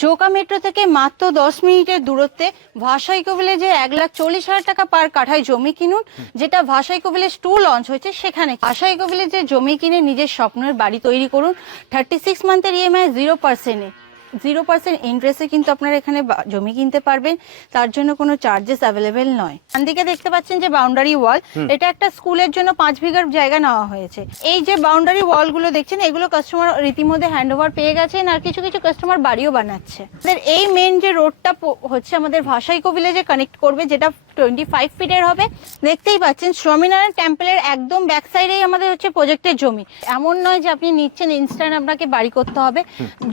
Joka metro থেকে মাত্র দশ মিনিটের দূরত্বে ভাসাই কবিলে যে এক লাখ চল্লিশ হাজার টাকা পার কাঠায় জমি কিনুন, যেটা ভাষাই কবিলে টু লঞ্চ হয়েছে সেখানে। ভাষাই কবিলে যে জমি কিনে নিজের স্বপ্নের বাড়ি তৈরি করুন থার্টি সিক্স মান্থের ইএমআই জিরো পার্সেন্টে জিরো পার্সেন্ট ইন্টারেস্টে কিন্তু আপনারা এখানে জমি কিনতে পারবেন। তার জন্য কোনো চার্জেস অ্যাভেলেবেল নয়। দিকে দেখতে পাচ্ছেন যে বাউন্ডারি ওয়াল এটা একটা স্কুলের জন্য পাঁচ বিঘার জায়গা নেওয়া হয়েছে। এই যে বাউন্ডারি ওয়ালগুলো দেখছেন এগুলো কাস্টমার রীতিমধ্যে হ্যান্ড ওভার পেয়ে গেছেন আর কিছু কিছু কাস্টমার বাড়িও বানাচ্ছে। আমাদের এই মেন যে রোডটা হচ্ছে আমাদের ভাষাইকো ভিলেজে কানেক্ট করবে যেটা টোয়েন্টি ফাইভ ফিটের হবে। দেখতেই পাচ্ছেন স্বামীনারায়ণ টেম্পলের একদম ব্যাক সাইডেই আমাদের হচ্ছে প্রজেক্টের জমি। এমন নয় যে আপনি নিচ্ছেন ইনস্ট্যান্ট আপনাকে বাড়ি করতে হবে।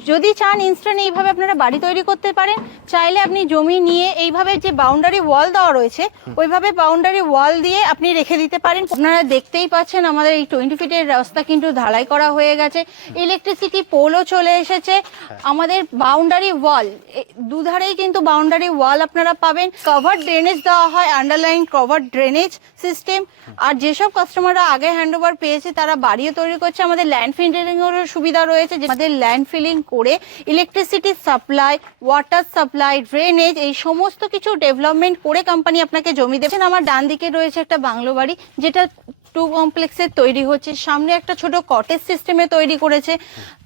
যদি চান ইনস্ট্যান্ট এইভাবে আপনারা বাড়ি তৈরি করতে পারেন। চাইলে আপনি জমি নিয়ে এইভাবে যে বাউন্ডারি ওয়াল দেওয়া রয়েছে ওইভাবে বাউন্ডারি ওয়াল দিয়ে আপনি রেখে দিতে পারেন। আপনারা দেখতেই পাচ্ছেন আমাদের এই টোয়েন্টি ফিটের রাস্তা কিন্তু ঢালাই করা হয়ে গেছে। ইলেকট্রিসিটি পোলও চলে এসেছে। আমাদের বাউন্ডারি ওয়াল দুধারেই কিন্তু বাউন্ডারি ওয়াল আপনারা পাবেন। কভার ড্রেনেজ দেওয়া হয় আন্ডারলাইন কভার ড্রেনেজ সিস্টেম আর যেসব কাস্টমাররা আগে হ্যান্ডওভার পেয়েছে তারা বাড়িও তৈরি করছে। আমাদের ল্যান্ড ফিলিং এরও সুবিধা রয়েছে আমাদের ল্যান্ড ফিলিং করে electricity supply water supply drainage এই সমস্ত কিছু ডেভেলপমেন্ট করে কোম্পানি আপনাকে জমি দেবেন। আমার ডান দিকে রয়েছে একটা বাংলো বাড়ি, যেটা টু কমপ্লেক্সে তৈরি হচ্ছে। সামনে একটা ছোট কটেজ সিস্টেমে তৈরি করেছে।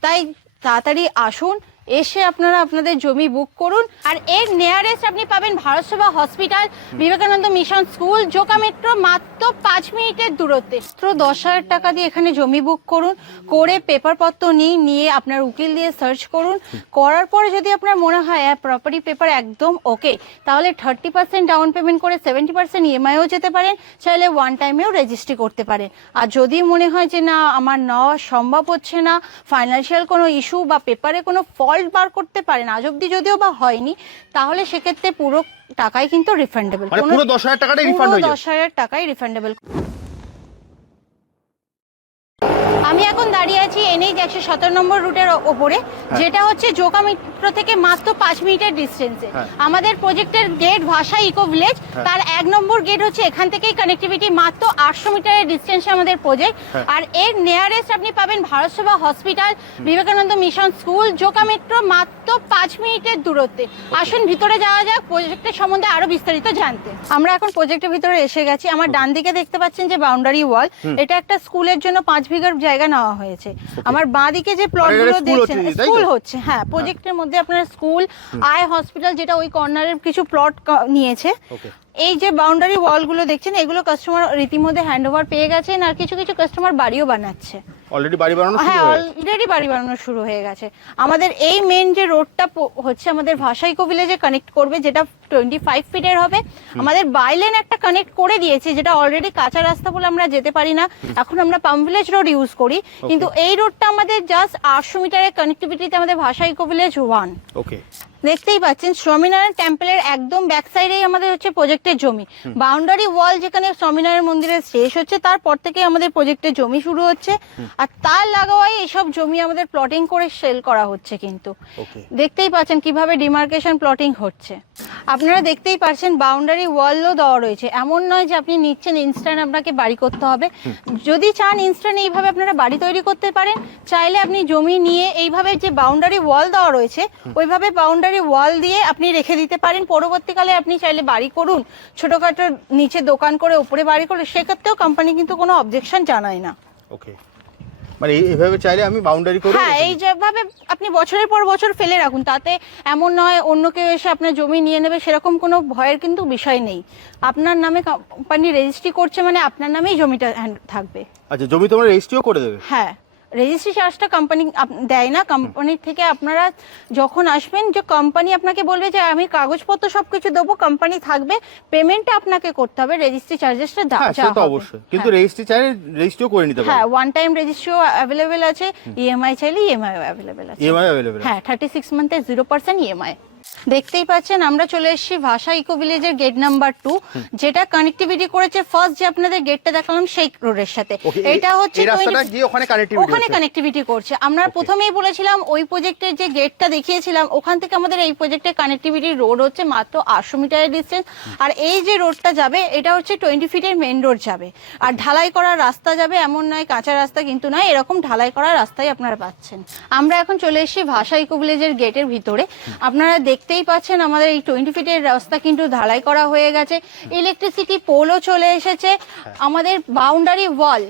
তাই তাড়াতাড়ি আসুন এসে আপনারা আপনাদের জমি বুক করুন। আর এর নিয়ারেস্ট আপনি পাবেন Bharat Seva hospital Vivekananda mission school Joka metro মাত্র পাঁচ মিনিটের দূরত্বে। মাত্র দশ হাজার টাকা দিয়ে এখানে জমি বুক করুন। করে পেপারপত্র নিয়ে নিয়ে আপনার উকিল দিয়ে সার্চ করুন। করার পরে যদি আপনার মনে হয় হ্যাঁ প্রপার্টি পেপার একদম ওকে তাহলে থার্টি পার্সেন্ট ডাউন পেমেন্ট করে সেভেন্টি পার্সেন্ট ইএমআইও যেতে পারেন। চাইলে ওয়ান টাইমেও রেজিস্ট্রি করতে পারেন। আর যদি মনে হয় যে, না, আমার নেওয়া সম্ভব হচ্ছে না ফাইন্যান্সিয়াল কোনো ইস্যু বা পেপারে কোনো ফল্ট বার করতে পারেন আজ অব্দি যদিও বা হয়নি তাহলে সেক্ষেত্রে পুরো টাকাই কিন্তু রিফান্ডেবল পুরো দশ হাজার টাকাটাই রিফান্ড দশ হাজার টাকাই রিফান্ডেবল আমি এখন দাঁড়িয়ে আছি এনএইচ একশো সতেরো নম্বর রুটের ওপরে যেটা হচ্ছে জোকা মেট্রো থেকে মাত্র পাঁচ মিনিটের ডিস্টেন্সে হ্যাঁ। আমাদের প্রজেক্টের গেট ভাষা ইকো ভিলেজ হ্যাঁ। তার এক নম্বর গেট হচ্ছে এখান থেকেই কানেক্টিভিটি মাত্র আটশো মিটারের ডিস্টেন্সে আমাদের প্রজেক্ট হ্যাঁ। আর এর নিয়ারেস্ট আপনি পাবেন Bharat Seva hospital Vivekananda mission school Joka metro মাত্র পাঁচ মিনিটের দূরত্বে। আসুন ভিতরে যাওয়া যাক প্রজেক্টের সম্বন্ধে আরও বিস্তারিত জানতে। আমরা এখন প্রজেক্টের ভিতরে এসে গেছি। আমার ডান দিকে দেখতে পাচ্ছেন যে বাউন্ডারি ওয়াল এটা একটা স্কুলের জন্য পাঁচ বিঘার জায়গা নেওয়া হয়েছে। আমার বাঁ দিকে যে প্লটগুলো school দেখছেন হচ্ছে, তাই তো? স্কুল হচ্ছে হ্যাঁ প্রজেক্টের মধ্যে আপনার স্কুল আই হসপিটাল যেটা ওই কর্নারের কিছু প্লট নিয়েছে। এই যে বাউন্ডারি ওয়ালগুলো দেখছেন এগুলো কাস্টমার রীতিমধ্যে হ্যান্ড ওভার পেয়ে গেছেন আর কিছু কিছু কাস্টমার বাড়িও বানাচ্ছে। অলরেডি বাড়ি বানানো হ্যাঁ অলরেডি বাড়ি বানানো শুরু হয়ে গেছে। আমাদের এই মেন যে রোডটা হচ্ছে আমাদের ভাষাইকো ভিলেজে কানেক্ট করবে যেটা টোয়েন্টি ফাইভ ফিটের হবে। আমাদের বাইলেন একটা কানেক্ট করে দিয়েছে যেটা অলরেডি কাঁচা রাস্তা বলে আমরা যেতে পারি না। এখন আমরা পাম ভিলেজ রোড ইউজ করি। কিন্তু এই রোডটা আমাদের জাস্ট আটশো মিটারের কানেক্টিভিটিতে আমাদের ভাষাইকো ভিলেজ ওয়ান ওকে দেখতেই পাচ্ছেন স্বামীনারায়ণ টেম্পলের একদম ব্যাক সাইডেই আমাদের হচ্ছে প্রজেক্টের জমি। বাউন্ডারি ওয়াল যেখানে স্বামীনারায়ণ মন্দিরের শেষ হচ্ছে তারপর থেকে আমাদের প্রজেক্টের জমি শুরু হচ্ছে। আর তার লাগোয়াই এসব জমি আমাদের প্লটিং করে সেল করা হচ্ছে কিন্তু। দেখতেই পাচ্ছেন কীভাবে ডিমার্কেশন প্লটিং হচ্ছে। আপনারা দেখতেই পারছেন বাউন্ডারি ওয়ালও দেওয়া রয়েছে। এমন নয় যে আপনি নিচ্ছেন ইনস্ট্যান্ট আপনাকে বাড়ি করতে হবে। যদি চান ইনস্ট্যান্ট এইভাবে আপনারা বাড়ি তৈরি করতে পারেন চাইলে আপনি জমি নিয়ে এইভাবে যে বাউন্ডারি ওয়াল দেওয়া রয়েছে ওইভাবে বাউন্ডারি ওয়াল দিয়ে আপনি রেখে দিতে পারেন। পরবর্তীকালে আপনি চাইলে বাড়ি করুন ছোটখাটো নিচে দোকান করে উপরে বাড়ি করে সেক্ষেত্রেও কোম্পানি কিন্তু কোনো অবজেকশন জানায় না। ওকে মানে এইভাবে চাইলে আমি বাউন্ডারি করে হ্যাঁ এই যেভাবে আপনি বছরের পর বছর ফেলে রাখুন তাতে এমন নয় অন্য কেউ এসে আপনার জমি নিয়ে নেবে সেরকম কোনো ভয়ের কিন্তু বিষয় নেই। আপনার নামে কোম্পানি রেজিস্ট্রি করছে মানে আপনার নামেই জমিটা থাকবে। আচ্ছা জমি তোমরা রেজিস্ট্রিও করে দেবে? হ্যাঁ। রেজিস্ট্রি চার্জটা কোম্পানি দেয় না। কোম্পানি থেকে আপনারা যখন আসবেন যে কোম্পানি আপনাকে বলবে যে আমি কাগজপত্র সবকিছু দেবো কোম্পানি থাকবে পেমেন্টটা আপনাকে করতে হবে রেজিস্ট্রি চার্জেসটা হ্যাঁ সে তো অবশ্যই। কিন্তু রেজিস্ট্রি চাইলে রেজিস্ট্রিও করে নিতে হ্যাঁ ওয়ান টাইম রেজিস্ট্রিও অ্যাভেলেবেল আছে ইএমআই চাইলে ইএমআই অ্যাভেলেবেল আছে। ইএমআই অ্যাভেলেবেল হ্যাঁ থার্টি সিক্স মান্থে জিরো পার্সেন্ট ইএমআই দেখতেই পাচ্ছেন আমরা চলে এসেছি ভাষা ইকো ভিলেজের গেট নাম্বার টু যেটা কানেক্টিভিটি করেছে ফার্স্ট যে আপনাদের গেটটা দেখালাম সেই রোডের সাথে। এটা হচ্ছে এই রাস্তাটা 20 গিয়ে ওখানে কানেক্টিভিটি ওখানে কানেক্টিভিটি করছে। আমরা প্রথমেই বলেছিলাম ওই প্রজেক্টের যে গেটটা দেখিয়েছিলাম ওখান থেকে আমাদের এই প্রজেক্টের কানেক্টিভিটি রোড হচ্ছে মাত্র আটশো মিটারের ডিস্টেন্স আর এই যে রোডটা যাবে এটা হচ্ছে টোয়েন্টি ফিটের মেন রোড যাবে। আর ঢালাই করা রাস্তা যাবে এমন নয় কাঁচা রাস্তা কিন্তু নয় এরকম ঢালাই করা রাস্তাই আপনারা পাচ্ছেন। আমরা এখন চলে এসেছি ভাষা ইকো ভিলেজের গেটের ভিতরে। আপনারা দেখতেই পাচ্ছেন আমাদের এই টোয়েন্টি ফিটের রাস্তা কিন্তু ঢালাই করা হয়ে গেছে। ইলেকট্রিসিটি পোলও চলে এসেছে। আমাদের বাউন্ডারি ওয়াল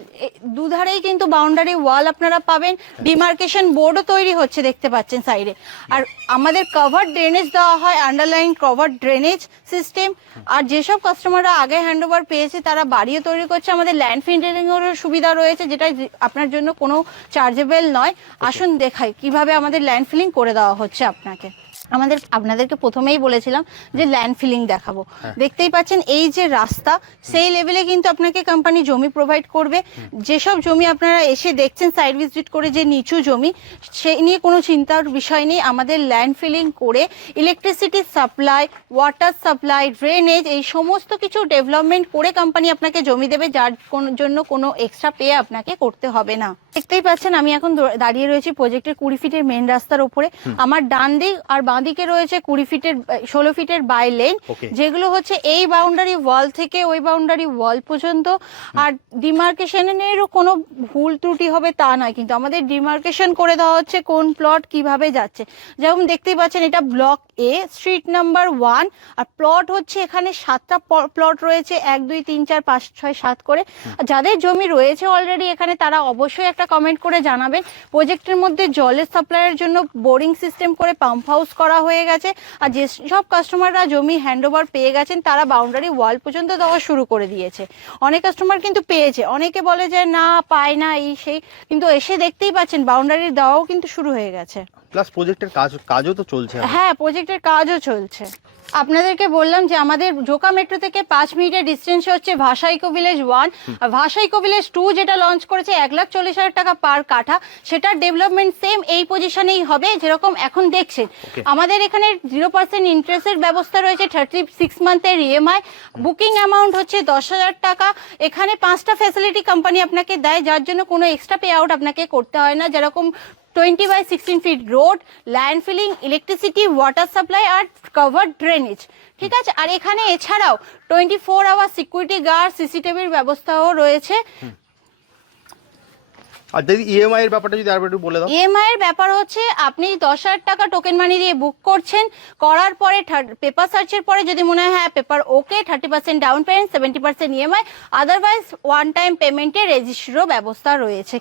দুধারেই কিন্তু বাউন্ডারি ওয়াল আপনারা পাবেন। ডিমার্কেশন বোর্ডও তৈরি হচ্ছে দেখতে পাচ্ছেন সাইডে আর আমাদের কভার ড্রেনেজ দেওয়া হয় আন্ডারলাইন কভার ড্রেনেজ সিস্টেম আর যেসব কাস্টমাররা আগে হ্যান্ডওভার পেয়েছে, তারা বাড়িও তৈরি করছে। আমাদের ল্যান্ড ফিল্টারিংয়েরও সুবিধা রয়েছে, যেটা আপনার জন্য কোনো চার্জেবল নয়। আসুন দেখাই কীভাবে আমাদের ল্যান্ড ফিলিং করে দেওয়া হচ্ছে আপনাকে। আমাদের আপনাদেরকে প্রথমেই বলেছিলাম যে ল্যান্ড ফিলিং দেখাবো। দেখতেই পাচ্ছেন এই যে রাস্তা সেই লেভেলে কিন্তু আপনাকে কোম্পানি জমি প্রোভাইড করবে। যেসব জমি আপনারা এসে দেখছেন সাইড ভিজিট করে যে নিচু জমি সেই নিয়ে কোনো চিন্তার বিষয় নেই। আমাদের ল্যান্ড ফিলিং করে electricity supply water supply drainage এই সমস্ত কিছু ডেভেলপমেন্ট করে কোম্পানি আপনাকে জমি দেবে যার কোন- জন্য কোনো এক্সট্রা পে আপনাকে করতে হবে না। দেখতেই পাচ্ছেন আমি এখন দাঁড়িয়ে রয়েছি প্রজেক্টের কুড়ি ফিটের মেন রাস্তার উপরে। আমার ডান দিক আর বাঁ দিকে রয়েছে কুড়ি ফিটের ষোলো ফিটের বাই লেন যেগুলো হচ্ছে এই বাউন্ডারি ওয়াল থেকে ওই বাউন্ডারি ওয়াল পর্যন্ত। আর ডিমার্কেশনেরও কোনো ভুল ত্রুটি হবে তা নয় কিন্তু আমাদের ডিমার্কেশন করে দেওয়া হচ্ছে কোন প্লট কীভাবে যাচ্ছে। যেমন দেখতেই পাচ্ছেন এটা block A street number one R plot হচ্ছে এখানে সাতটা প্লট রয়েছে এক দুই তিন চার পাঁচ ছয় সাত করে। আর যাদের জমি রয়েছে অলরেডি এখানে তারা অবশ্যই একটা কমেন্ট করে জানাবেন। প্রজেক্টের মধ্যে জলের সাপ্লাইয়ের জন্য বোরিং সিস্টেম করে পাম্প হাউস করা হয়ে গেছে। আর যেসব কাস্টমাররা জমি হ্যান্ডওভার পেয়ে গেছেন তারা বাউন্ডারি ওয়াল পর্যন্ত দেওয়া শুরু করে দিয়েছে। অনেক কাস্টমার কিন্তু পেয়েছে। অনেকে বলে যে না পায় না এই সেই। কিন্তু এসে দেখতেই পাচ্ছেন বাউন্ডারি দেওয়াও কিন্তু শুরু হয়ে গেছে। প্লাস প্রজেক্টের কাজ কাজও তো চলছে হ্যাঁ প্রজেক্টের কাজও চলছে। আপনাদেরকে বললাম যে আমাদের জোকা মেট্রো থেকে পাঁচ মিনিটের ডিস্টেন্সে হচ্ছে ভাষা ইকো ভিলেজ ওয়ান আর ভাষা ইকো ভিলেজ টু যেটা লঞ্চ করেছে এক লাখ চল্লিশ হাজার টাকা পার কাঠা। সেটার ডেভেলপমেন্ট সেম এই পজিশনেই হবে যেরকম এখন দেখছেন. আমাদের এখানে জিরো পার্সেন্ট ইন্টারেস্টের ব্যবস্থা রয়েছে থার্টি সিক্স মান্থের ইএমআই বুকিং অ্যামাউন্ট হচ্ছে দশ হাজার টাকা। এখানে পাঁচটা ফ্যাসিলিটি কোম্পানি আপনাকে দেয়, যার জন্য কোনো এক্সট্রা পে আউট আপনাকে করতে হয় না। যেরকম twenty by sixteen feet road land filling electricity water supply R cover drainage ঠিক আছে? আর এখানে এছাড়াও twenty four hour security guard সিসিটিভির ব্যবস্থাও রয়েছে। আর যদি ইএমআই এর ব্যাপারটা যদি আরেকটু বলে দাও। ইএমআই এর ব্যাপার হচ্ছে আপনি দশ হাজার টাকা টোকেন মানি দিয়ে বুক করছেন করার পরে পেপার সার্চের পরে যদি মনে হয় হ্যাঁ paper okay thirty percent down payment seventy percent EMI otherwise one time পেমেন্টের রেজিস্ট্রিরও ব্যবস্থা রয়েছে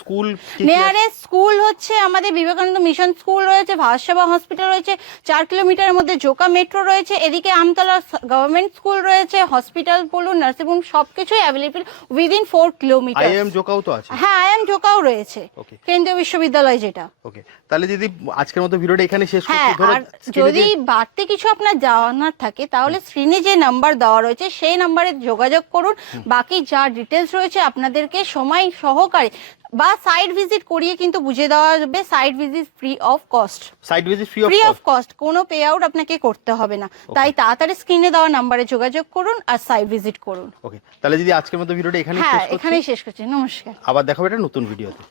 স্কুল নিয়ারেস্ট স্কুল হচ্ছে আমাদের বিবেকানন্দ মিশন স্কুল রয়েছে ভারসেবা হসপিটাল রয়েছে চার কিলোমিটারের মধ্যে জোকা মেট্রো রয়েছে এদিকে আমতলা গভর্নমেন্ট স্কুল রয়েছে হসপিটাল বলুন নার্সিংহোম সবকিছুই available within four kilometre IM জোকাও তো আছে। হ্যাঁ আই এম জোকাও রয়েছে। কেন্দ্রীয় বিশ্ববিদ্যালয় যেটা। ওকে তাহলে যদি আজকের মতো ভিডিওটা এখানে শেষ হ্যাঁ করছি আর যদি বাড়তি কিছু আপনার জানার থাকে তাহলে স্ক্রিনে যে নাম্বার দেওয়া রয়েছে সেই নাম্বারে যোগাযোগ করুন। বাকি যা ডিটেলস রয়েছে আপনাদেরকে সময় সহকারে বা সাইট ভিজিট করিয়ে কিন্তু বুঝিয়ে দেওয়া যাবে site visit free of cost side visit free of free of cost কোনো পে আউট আপনাকে করতে হবে না। তাই তাড়াতাড়ি স্ক্রিনে দেওয়া নাম্বারে যোগাযোগ করুন আর সাইট ভিজিট করুন। ওকে তাহলে যদি আজকের মতো ভিডিওটা এখানে হ্যাঁ শেষ করছি। এখানেই শেষ করছি। নমস্কার। আবার দেখাবো একটা নতুন ভিডিওতে।